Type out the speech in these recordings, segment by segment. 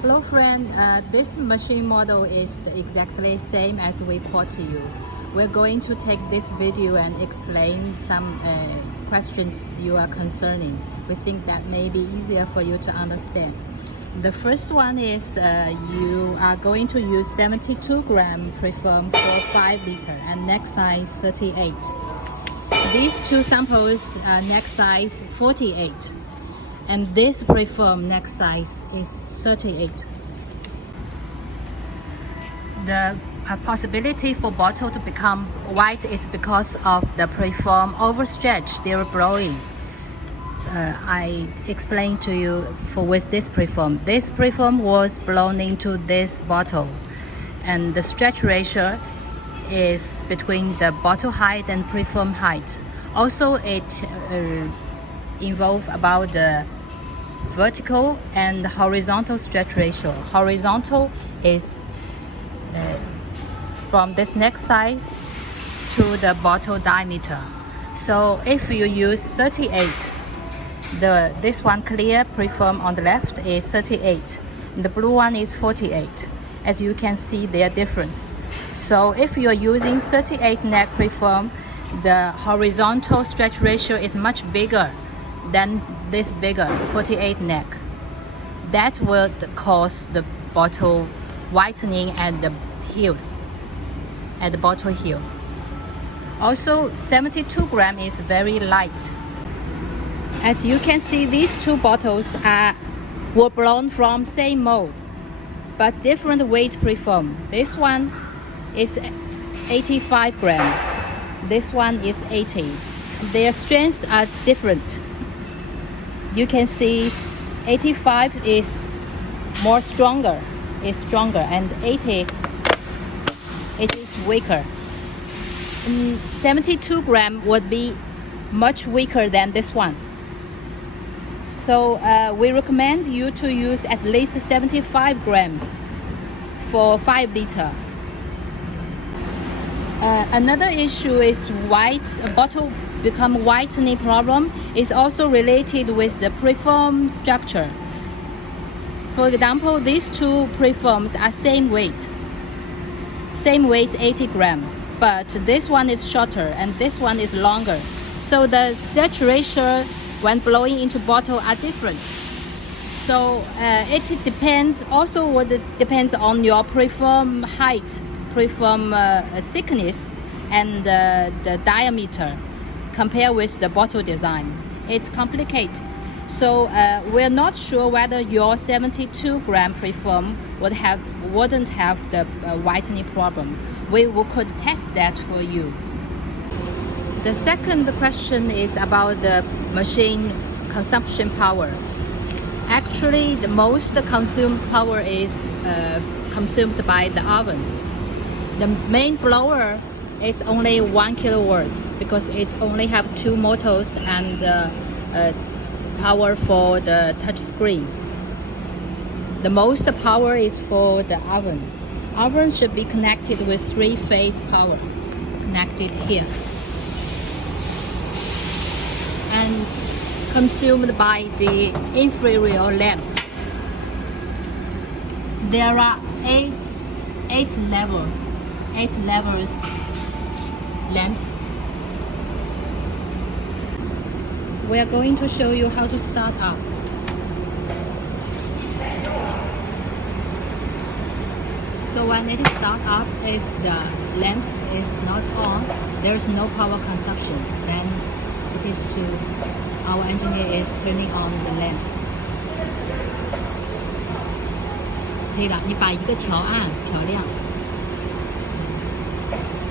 Hello friend, this machine model is exactly same as we quote to you. We're going to take this video and explain some questions you are concerning. We think that may be easier for you to understand. The first one is you are going to use 72 gram preform for 5 liter and neck size 38. These two samples are neck size 48. And this preform neck size is 38. The possibility for bottle to become white is because of the preform overstretch during blowing. I explained to you with this preform. This preform was blown into this bottle, and the stretch ratio is between the bottle height and preform height. Also, it involves about the vertical and horizontal stretch ratio. Horizontal is from this neck size to the bottle diameter. So if you use 38, this one clear preform on the left is 38, and the blue one is 48. As you can see their difference. So if you are using 38 neck preform, the horizontal stretch ratio is much bigger than this bigger 48 neck. That will cause the bottle whitening at the heels, at the bottle heel. Also, 72 gram is very light. As you can see, these two bottles were blown from same mold, but different weight preform. This one is 85 gram. This one is 80. Their strengths are different. You can see 85 is more stronger, and 80 it is weaker. 72 gram would be much weaker than this one. So we recommend you to use at least 75 gram for 5 liter. Another issue is bottle become whitening problem is also related with the preform structure. For example, these two preforms are same weight 80 gram, but this one is shorter and this one is longer. So the stretch ratio when blowing into bottle are different. So it depends on your preform height, preform thickness, and the diameter compared with the bottle design. It's complicated. So we're not sure whether your 72 gram preform wouldn't have the whitening problem. We could test that for you. The second question is about the machine consumption power. Actually, the most consumed power is consumed by the oven. The main blower is only 1 kilowatts because it only have 2 motors and power for the touch screen. The most power is for the oven. Oven should be connected with 3-phase power, connected here, and consumed by the infrared lamps. There are 8 levels lamps. We are going to show you how to start up. So when it is start up, if the lamps is not on, there is no power consumption. Then it is our engineer is turning on the lamps. 可以了，你把一个调暗调亮。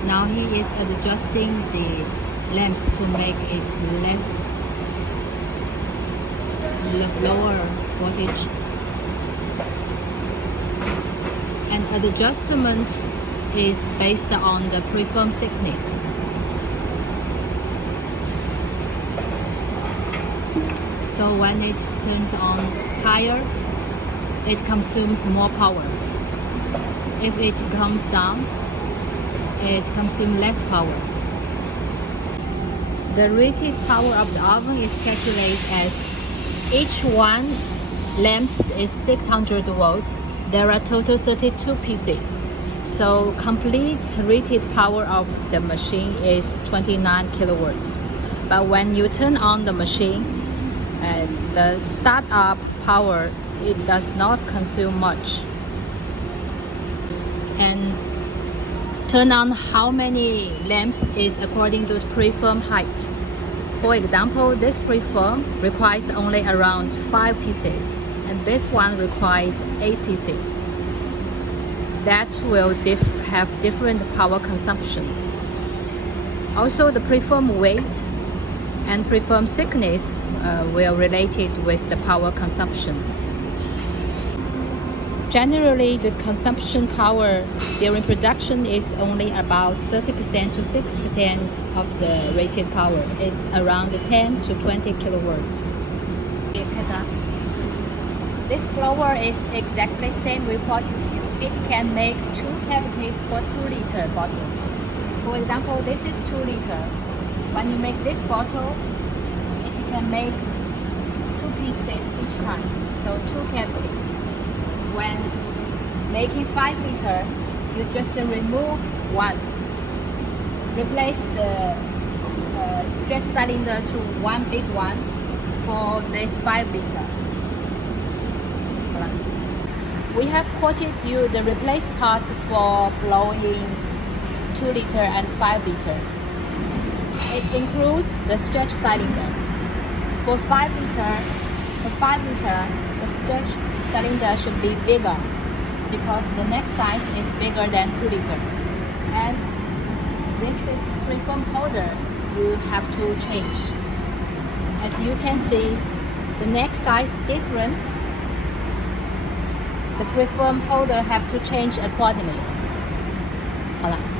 Now he is adjusting the lamps to make it lower voltage. And the adjustment is based on the preform thickness. So when it turns on higher, it consumes more power. If it comes down, it consumes less power. The rated power of the oven is calculated as each one lamps is 600 volts. There are total 32 pieces. So complete rated power of the machine is 29 kilowatts. But when you turn on the machine, the startup power, it does not consume much. And turn on how many lamps is according to the preform height. For example, this preform requires only around 5 pieces, and this one requires 8 pieces. That will have different power consumption. Also, the preform weight and preform thickness will related with the power consumption. Generally, the consumption power during production is only about 30% to 6% of the rated power. It's around 10 to 20 kilowatts. This blower is exactly same we quoted you. It can make 2 cavities for 2-liter bottle. For example, this is 2 liter. When you make this bottle, it can make 2 pieces each time, so 2 cavities. When making 5 liter, you just remove one. Replace the stretch cylinder to one big one for this 5 liter. We have quoted you the replace parts for blowing 2 liter and 5 liter. It includes the stretch cylinder. For 5 liter, the stretch cylinder should be bigger because the neck size is bigger than 2 liter. And this is preform holder you have to change. As you can see, the neck size different. The preform holder have to change accordingly. 好了。